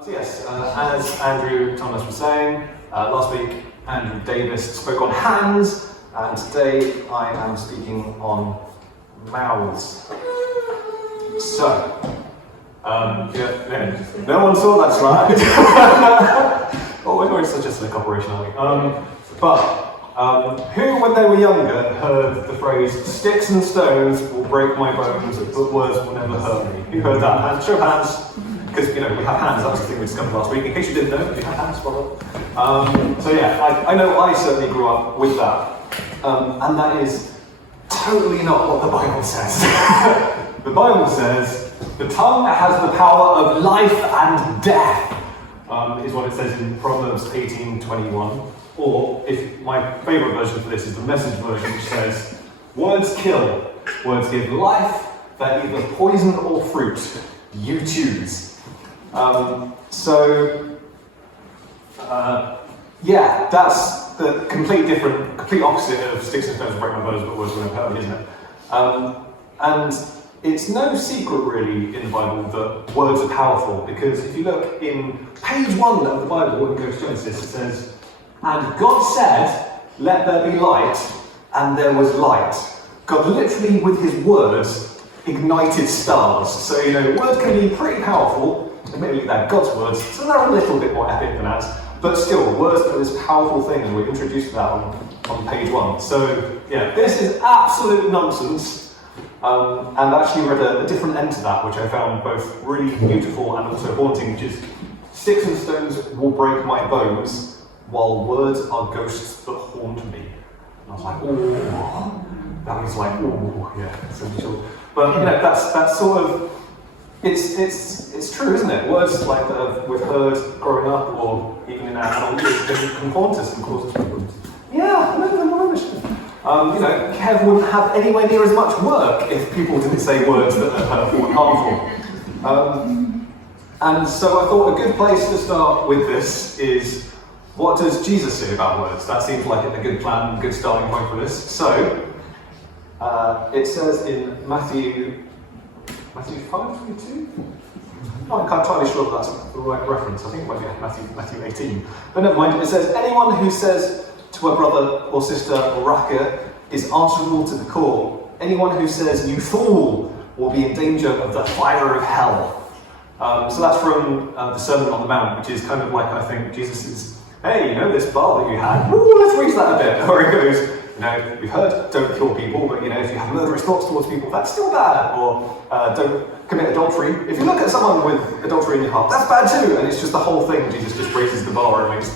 So yes, as Andrew Thomas was saying, last week Andrew Davis spoke on hands, and today I am speaking on mouths. So, no one saw that slide. Oh, we're going such a slick operation, aren't we? Who, when they were younger, heard the phrase, "Sticks and stones will break my bones, but words will never hurt me"? Who heard that? Show hands. Because, we have hands, that's the thing we discovered last week. In case you didn't know, we have hands, brother. I know I certainly grew up with that. And that is totally not what the Bible says. The Bible says, the tongue has the power of life and death, is what it says in Proverbs 18:21. Or, if my favourite version for this is the Message version, which says, words kill, words give life, they're either poison or fruit. You choose. That's the complete opposite of sticks and stones break my bones, but words will never hurt me, isn't it? And it's no secret really in the Bible that words are powerful, because if you look in page 1 of the Bible, when it goes to Genesis, it says, "And God said, let there be light, and there was light." God literally, with his words, ignited stars. So, words can be pretty powerful. Admittedly, they're God's words, so they're a little bit more epic than ours. But still, words are this powerful thing, and we're introduced to that on page 1. So, this is absolute nonsense. And I actually read a different end to that, which I found both really beautiful and also haunting, which is, "Sticks and stones will break my bones, while words are ghosts that haunt me." And I was like, oh, that was like, oh, yeah, so sure. But that's sort of, it's true, isn't it? Words like that we've heard growing up, or even in our adult years, can haunt us and cause us problems. Yeah, no, they're not rubbish. Kev wouldn't have anywhere near as much work if people didn't say words that are hurtful and harmful. And so I thought a good place to start with this is, what does Jesus say about words? That seems like a good plan, good starting point for this. So, it says in Matthew 5:22? I'm not entirely sure if that's the right reference. I think it might be Matthew 18. But never mind. It says, "Anyone who says to a brother or sister or racket is answerable to the court. Anyone who says, 'You fool,' will be in danger of the fire of hell." So that's from the Sermon on the Mount, which is kind of like, I think, Jesus is, "Hey, this bar that you had, let's reach that a bit." Or it goes, "We've heard don't kill people, but if you have murderous thoughts towards people, that's still bad." Or don't commit adultery. If you look at someone with adultery in your heart, that's bad too. And it's just the whole thing. Jesus just raises the bar and makes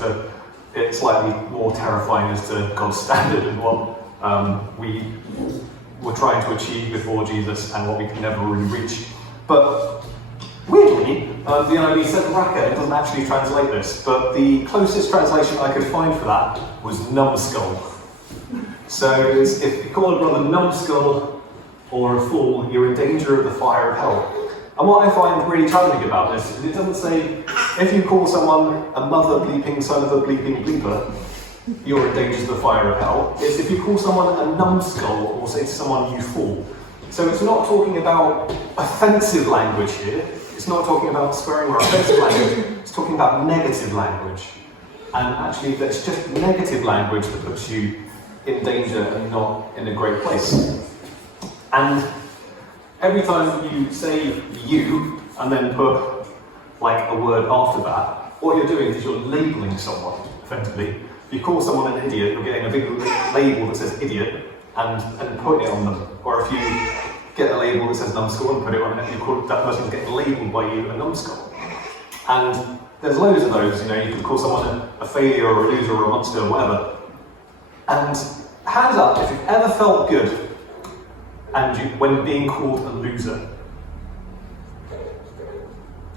it slightly more terrifying as to God's standard and what we were trying to achieve before Jesus and what we can never really reach. But weirdly, the NIV said raka, it doesn't actually translate this, but the closest translation I could find for that was numbskull. So if you call a brother numbskull or a fool, you're in danger of the fire of hell. And what I find really challenging about this is it doesn't say, if you call someone a mother bleeping son of a bleeping bleeper, you're in danger of the fire of hell. It's if you call someone a numbskull or say to someone, "You fool." So it's not talking about offensive language here. It's not talking about swearing or offensive language. It's talking about negative language. And actually, that's just negative language that puts you in danger and not in a great place. And every time you say "you" and then put like a word after that, what you're doing is you're labelling someone, effectively. If you call someone an idiot, you're getting a big label that says idiot and putting it on them. Or if you get a label that says numbskull and put it on it, that person's getting labelled by you a numbskull. And there's loads of those, you can call someone a failure or a loser or a monster or whatever. And hands up if you've ever felt good when being called a loser.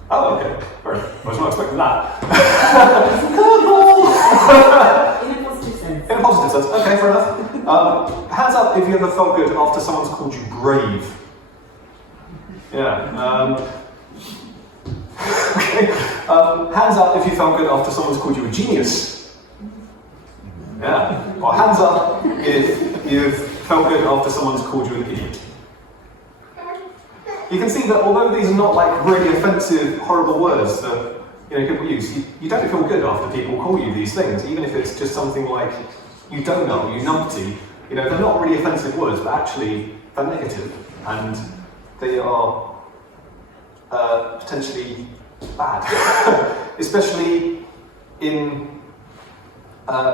Oh, okay. Fair enough. I was not expecting that. In a positive sense. In a positive sense. Okay, fair enough. Hands up if you ever felt good after someone's called you brave. Yeah. Okay. Hands up if you felt good after someone's called you a genius. Yeah. Or hands up if you've felt good after someone's called you an idiot. You can see that although these are not like really offensive, horrible words that people use. You don't feel good after people call you these things, even if it's just something like you donut or you numpty. They're not really offensive words, but actually they're negative, and they are potentially bad, especially in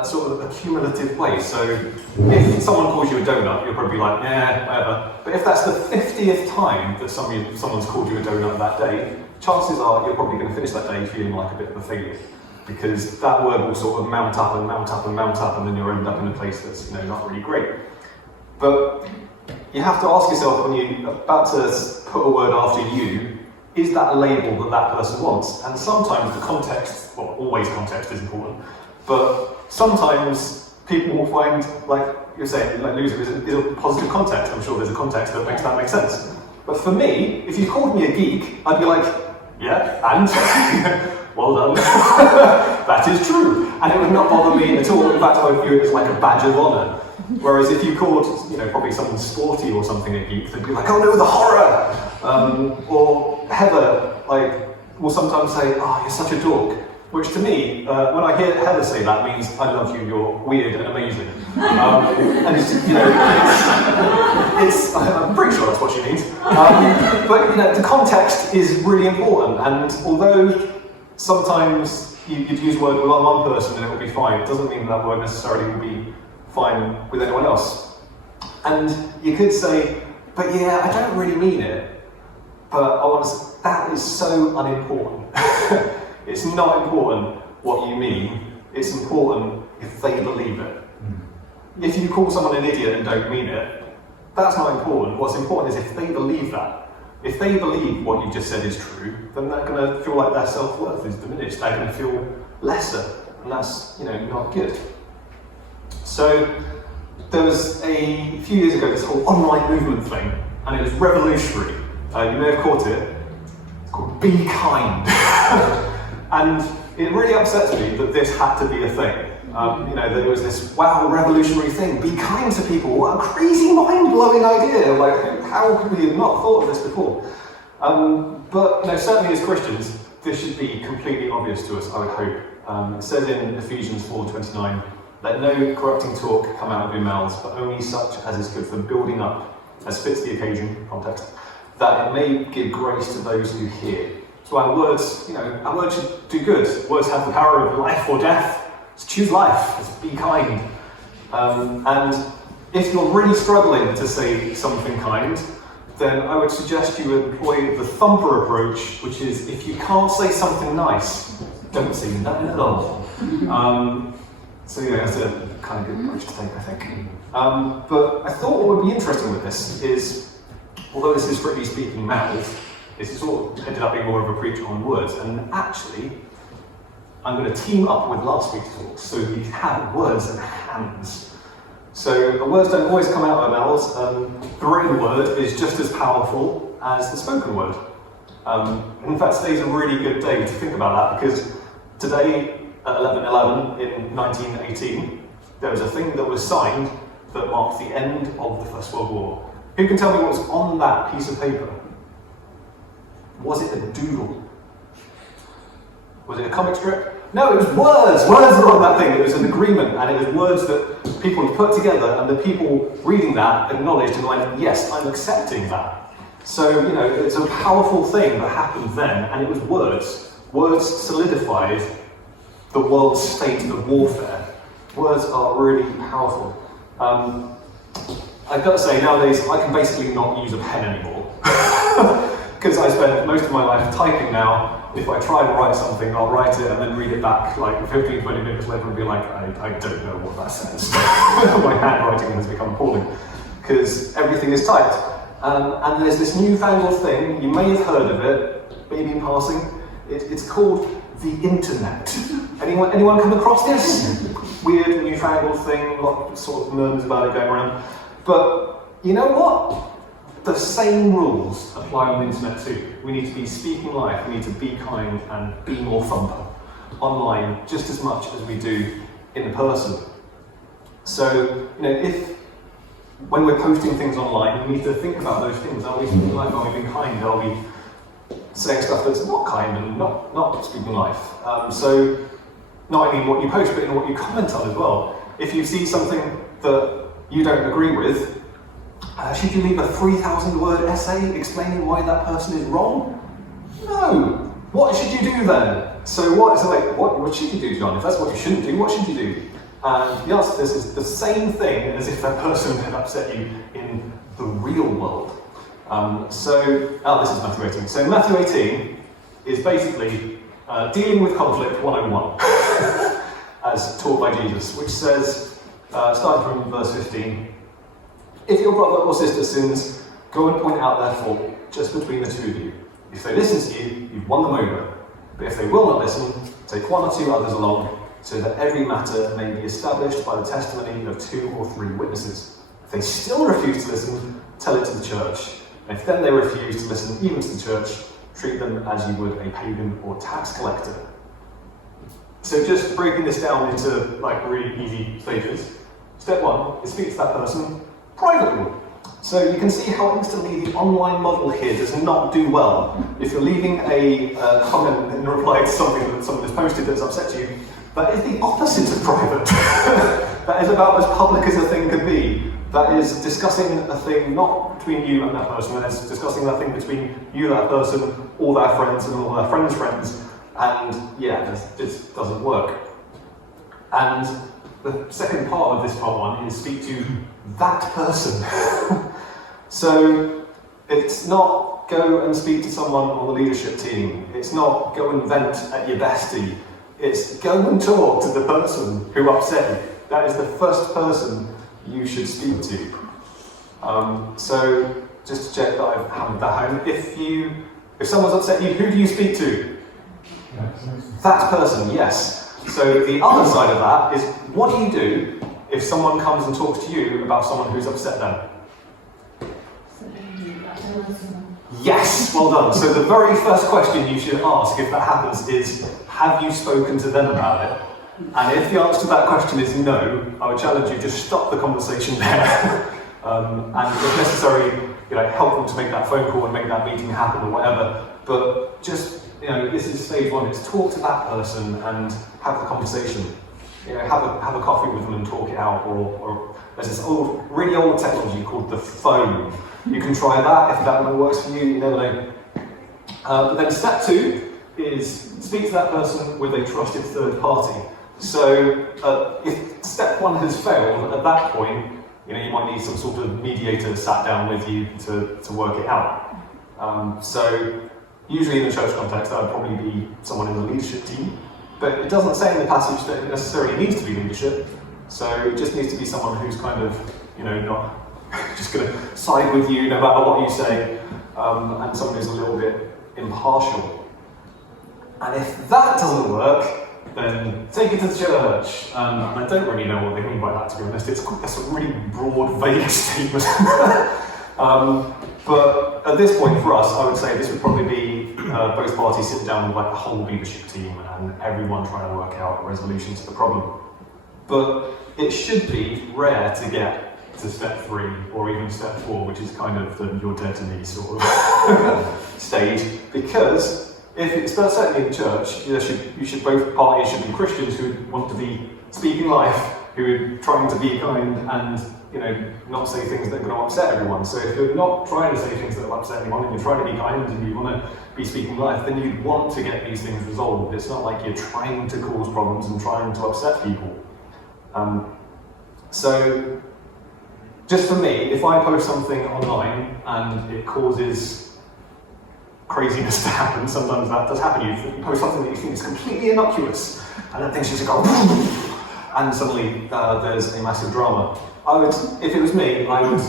sort of a cumulative way. So if someone calls you a donut, you'll probably be like, yeah, whatever. But if that's the 50th time that someone's called you a donut that day, chances are you're probably going to finish that day feeling like a bit of a failure, because that word will sort of mount up and mount up and mount up, and then you'll end up in a place that's not really great. But you have to ask yourself, when you're about to put a word after you, is that a label that that person wants? And sometimes the context, well, always context is important, but sometimes people will find, like you're saying, like loser is a positive context. I'm sure there's a context that makes that make sense. But for me, if you called me a geek, I'd be like, yeah, and? Well done. That is true. And it would not bother me at all. In fact, I would view it as like a badge of honour. Whereas if you called, probably someone sporty or something a geek, they'd be like, oh no, the horror! Or Heather, will sometimes say, oh, you're such a dork. Which to me, when I hear Heather say that, means I love you, you're weird and amazing. And I'm pretty sure that's what she means. But the context is really important, and although sometimes you'd use a word with one person and it will be fine, it doesn't mean that word necessarily will be fine with anyone else. And you could say, but yeah, I don't really mean it, but I want to say, that is so unimportant. It's not important what you mean, it's important if they believe it. If you call someone an idiot and don't mean it, that's not important. What's important is if they believe that. If they believe what you just said is true, then they're going to feel like their self-worth is diminished. They're going to feel lesser, and that's not good. So there was a few years ago this whole online movement thing, and it was revolutionary. You may have caught it. It's called Be Kind. And it really upsets me that this had to be a thing. There was this, wow, revolutionary thing, be kind to people, what a crazy mind-blowing idea, how could we have not thought of this before? But certainly as Christians, this should be completely obvious to us, I would hope. It says in Ephesians 4:29, let no corrupting talk come out of your mouths, but only such as is good for building up, as fits the occasion, context, that it may give grace to those who hear. So our words should do good. Words have the power of life or death. So choose life, just be kind. And if you're really struggling to say something kind, then I would suggest you employ the thumper approach, which is if you can't say something nice, don't say nothing at all. So that's a kind of good approach to take, I think. But I thought what would be interesting with this is, although this is strictly speaking mouths, it's sort of ended up being more of a preach on words, and actually, I'm going to team up with last week's talk, so we have words and hands. So the words don't always come out of our mouths. The written word is just as powerful as the spoken word. In fact, today's a really good day to think about that, because today, at 11/11 in 1918, there was a thing that was signed that marked the end of the First World War. Who can tell me what was on that piece of paper? Was it a doodle? Was it a comic strip? No, it was words. Words were on that thing. It was an agreement, and it was words that people had put together, and the people reading that acknowledged and went, yes, I'm accepting that. So, it's a powerful thing that happened then, and it was words. Words solidified the world's state of warfare. Words are really powerful. I've got to say, nowadays, I can basically not use a pen anymore. Because I spend most of my life typing now. If I try to write something, I'll write it and then read it back 15, 20 minutes later and be like, I don't know what that says. My handwriting has become appalling, because everything is typed. And there's this newfangled thing, you may have heard of it, maybe in passing, it's called the internet. Anyone come across this? Weird, newfangled thing, a lot of sort of murmurs about it going around. But you know what? The same rules apply on the internet too. We need to be speaking life, we need to be kind and be more thumper online just as much as we do in person. So, if when we're posting things online, we need to think about those things. Are we speaking life? Are we being kind? Are we saying stuff that's not kind and not speaking life. So not only in what you post, but in what you comment on as well. If you see something that you don't agree with, should you leave a 3,000-word essay explaining why that person is wrong? No. What should you do then? So what should you do, John? If that's what you shouldn't do, what should you do? And the answer to this is the same thing as if that person had upset you in the real world. This is Matthew 18. So Matthew 18 is basically dealing with conflict 101, as taught by Jesus, which says, starting from verse 15, if your brother or sister sins, go and point out their fault just between the two of you. If they listen to you, you've won them over. But if they will not listen, take one or two others along, so that every matter may be established by the testimony of 2 or 3 witnesses. If they still refuse to listen, tell it to the church. And if then they refuse to listen even to the church, treat them as you would a pagan or tax collector. So just breaking this down into really easy stages. Step 1 is speak to that person privately. So you can see how instantly the online model here does not do well. If you're leaving a comment in reply to something that someone has posted that's upset you, that is the opposite of private. That is about as public as a thing could be. That is discussing a thing not between you and that person, that is discussing that thing between you and that person, all their friends and all their friends' friends. And yeah, this doesn't work. And the second part of this part 1 is speak to that person. So it's not go and speak to someone on the leadership team. It's not go and vent at your bestie. It's go and talk to the person who upset you. That is the first person you should speak to. So just to check that I've hammered that home. If someone's upset you, who do you speak to? That person, yes. So the other side of that is, what do you do if someone comes and talks to you about someone who's upset them? Yes, well done. So the very first question you should ask if that happens is, have you spoken to them about it? And if the answer to that question is no, I would challenge you to stop the conversation there. And if necessary, help them to make that phone call and make that meeting happen or whatever. But just, this is stage 1, it's talk to that person and have the conversation. Have a coffee with them and talk it out, or there's this really old technology called the phone. You can try that. If that one works for you, you never know. But then step 2 is speak to that person with a trusted third party. So if step 1 has failed, at that point, you might need some sort of mediator sat down with you to work it out. So usually in the church context, that would probably be someone in the leadership team. But it doesn't say in the passage that it necessarily needs to be leadership. So it just needs to be someone who's kind of, not just going to side with you no matter what you say, and someone who's a little bit impartial. And if that doesn't work, then take it to the church. And I don't really know what they mean by that, to be honest. It's a really broad, vague statement. But at this point for us, I would say this would probably be both parties sitting down with a whole leadership team and everyone trying to work out a resolution to the problem. But it should be rare to get to step 3 or even step 4, which is kind of the you're dead to me sort of stage, because if it's certainly in the church, both parties should be Christians who want to be speaking life, who are trying to be kind and not say things that are going to upset everyone. So if you're not trying to say things that will upset anyone and you're trying to be kind and you want to be speaking life, then you'd want to get these things resolved. It's not like you're trying to cause problems and trying to upset people. So just for me, if I post something online and it causes craziness to happen, sometimes that does happen. You post something that you think is completely innocuous and then things just go and suddenly there's a massive drama. If it was me, I would,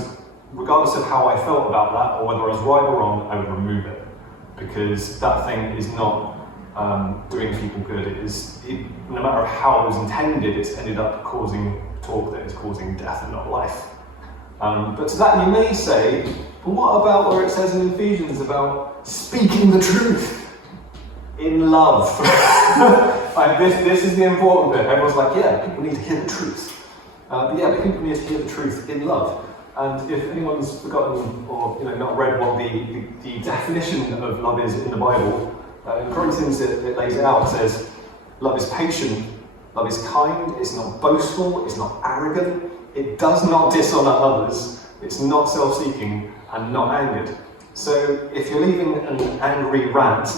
regardless of how I felt about that or whether I was right or wrong, I would remove it, because that thing is not doing people good. No matter how it was intended, it's ended up causing talk that is causing death and not life. But to that you may say, but what about where it says in Ephesians about speaking the truth in love? This is the important bit. Everyone's like, yeah, people need to hear the truth. But people need to hear the truth in love. And if anyone's forgotten or not read what the definition of love is in the Bible, in Corinthians it lays it out. It says, love is patient, love is kind, it's not boastful, it's not arrogant, it does not dishonour others, it's not self-seeking and not angered. So if you're leaving an angry rant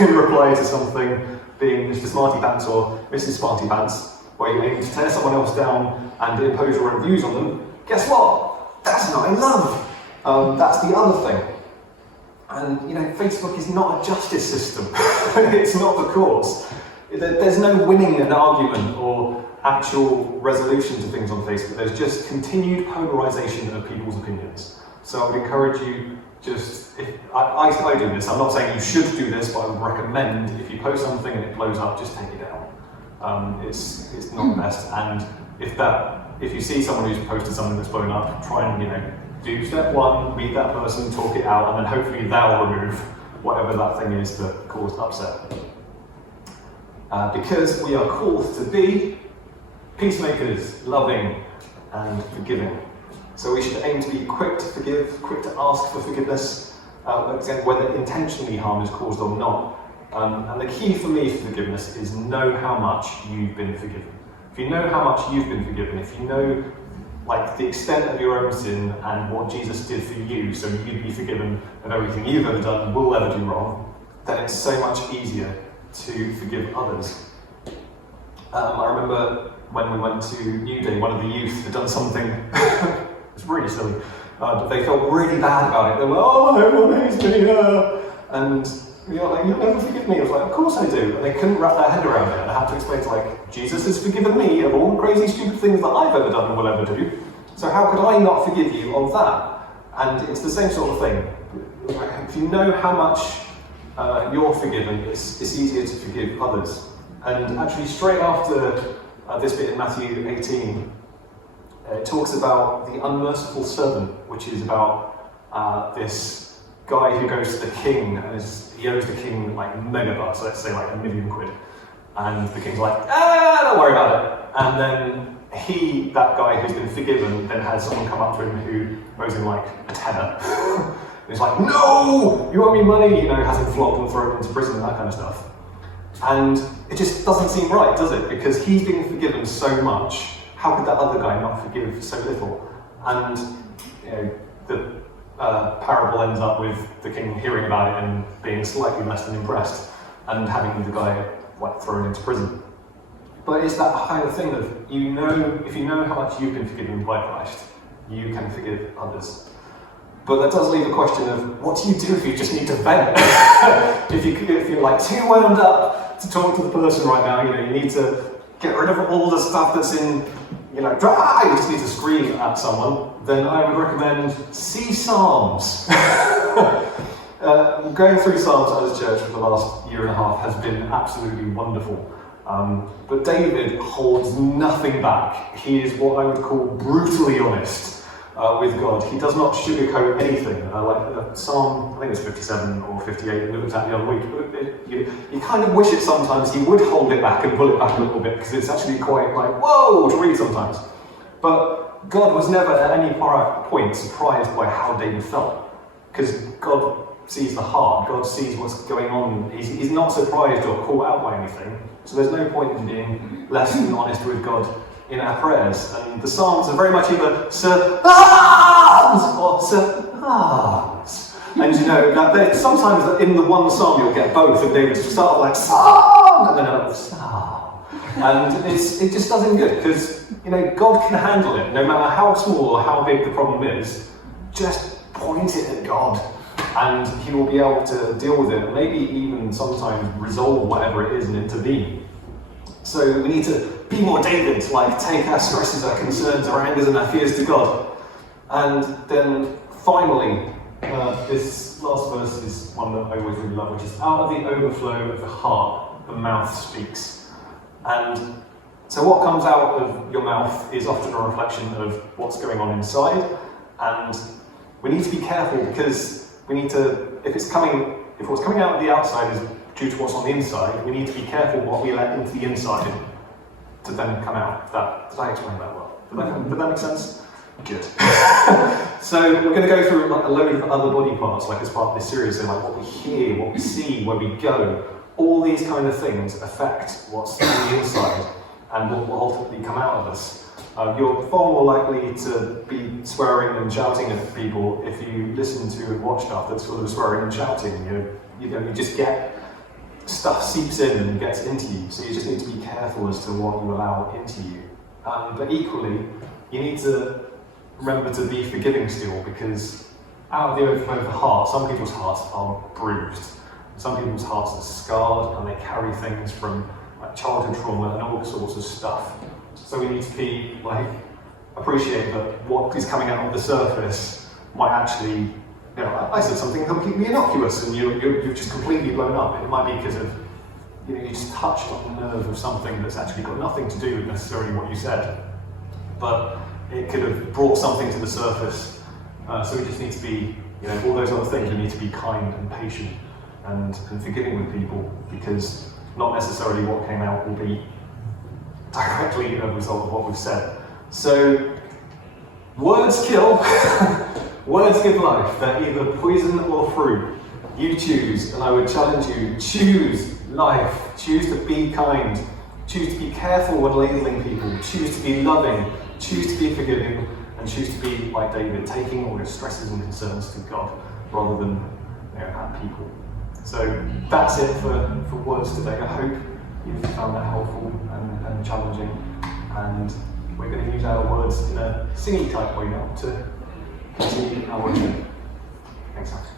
in reply to something, being Mr. Smarty Pants or Mrs. Smarty Pants, where you aim to tear someone else down and impose your own views on them, guess what? That's not in love. That's the other thing. And Facebook is not a justice system. It's not the courts. There's no winning an argument or actual resolution to things on Facebook. There's just continued polarisation of people's opinions. So I would encourage you, I do this. I'm not saying you should do this, but I would recommend if you post something and it blows up, just take it down. It's not the best. And if you see someone who's posted something that's blown up, try and do step one, meet that person, talk it out, and then hopefully they'll remove whatever that thing is that caused upset. Because we are called to be peacemakers, loving and forgiving. So we should aim to be quick to forgive, quick to ask for forgiveness, whether intentionally harm is caused or not. And the key for me for forgiveness is know how much you've been forgiven. If you know how much you've been forgiven, if you know the extent of your own sin and what Jesus did for you, so you'd be forgiven of everything you've ever done and will ever do wrong, then it's so much easier to forgive others. I remember when we went to New Day, one of the youth had done something, it's really silly, but they felt really bad about it. They were like, oh, everyone hates me, and you'll never forgive me. I was like, of course I do. And they couldn't wrap their head around it. And I had to explain to Jesus has forgiven me of all the crazy, stupid things that I've ever done and will ever do. So how could I not forgive you of that? And it's the same sort of thing. If you know how much you're forgiven, it's easier to forgive others. And actually, straight after this bit in Matthew 18, it talks about the unmerciful servant, which is about this guy who goes to the king and he owes the king mega bucks, so let's say £1 million. And the king's like, don't worry about it. And then that guy who's been forgiven, then has someone come up to him who owes him a tenner. And he's like, no, you owe me money, has him flogged and thrown into prison and that kind of stuff. And it just doesn't seem right, does it? Because he's being forgiven so much, how could that other guy not forgive so little? And the parable ends up with the king hearing about it and being slightly less than impressed and having the guy thrown into prison. But it's that kind of thing of if you know how much you've been forgiven by Christ, you can forgive others. But that does leave a question of what do you do if you just need to vent? if you're too wound up to talk to the person right now, you need to get rid of all the stuff that's in, you just need to scream at someone, then I would recommend see Psalms. Going through Psalms as a church for the last year and a half has been absolutely wonderful. But David holds nothing back. He is what I would call brutally honest with God. He does not sugarcoat anything. Psalm, I think it's 57 or 58, we looked at the other week, but you kind of wish it sometimes he would hold it back and pull it back a little bit, because it's actually quite whoa to read sometimes. But God was never at any point surprised by how David felt, because God sees the heart, God sees what's going on. He's not surprised or caught out by anything, so there's no point in being less than honest with God in our prayers. And the Psalms are very much either Psalms or Psalms. And sometimes in the one psalm you'll get both, and they would start Psalm, and then another Psalm. And it just doesn't good, because God can handle it, no matter how small or how big the problem is. Just point it at God, and He will be able to deal with it, and maybe even sometimes resolve whatever it is and intervene. So we need to be more David, take our stresses, our concerns, our angers and our fears to God. And then finally, this last verse is one that I always really love, which is out of the overflow of the heart, the mouth speaks. And so what comes out of your mouth is often a reflection of what's going on inside. And we need to be careful, because if what's coming out of the outside is due to what's on the inside, we need to be careful what we let into the inside to then come out. Did I explain that well? Did that make sense? Good. So we're going to go through like a load of other body parts, like as part of this series. So like what we hear, what we see, where we go, all these kind of things affect what's on the inside and what will ultimately come out of us. You're far more likely to be swearing and shouting at people if you listen to and watch stuff that's full of swearing and shouting. You just get stuff seeps in and gets into you. So you just need to be careful as to what you allow into you. But equally, you need to remember to be forgiving still, because out of the overflow of the heart, some people's hearts are bruised. Some people's hearts are scarred and they carry things from like childhood trauma and all sorts of stuff. So we need to be appreciate that what is coming out of the surface might actually, I said something completely innocuous and you're just completely blown up. It might be because of, you just touched on the nerve of something that's actually got nothing to do with necessarily what you said. But it could have brought something to the surface. So we just need to be, all those other things, we need to be kind and patient and forgiving with people, because not necessarily what came out will be directly a result of what we've said. So, words kill, words give life. They're either poison or fruit. You choose, and I would challenge you, choose life. Choose to be kind. Choose to be careful when labeling people. Choose to be loving. Choose to be forgiving. And choose to be, like David, taking all your stresses and concerns to God rather than at people. So that's it for words today. I hope you found that helpful and challenging. And we're going to use our words in a singing type way now to continue our worship. Thanks, Alex.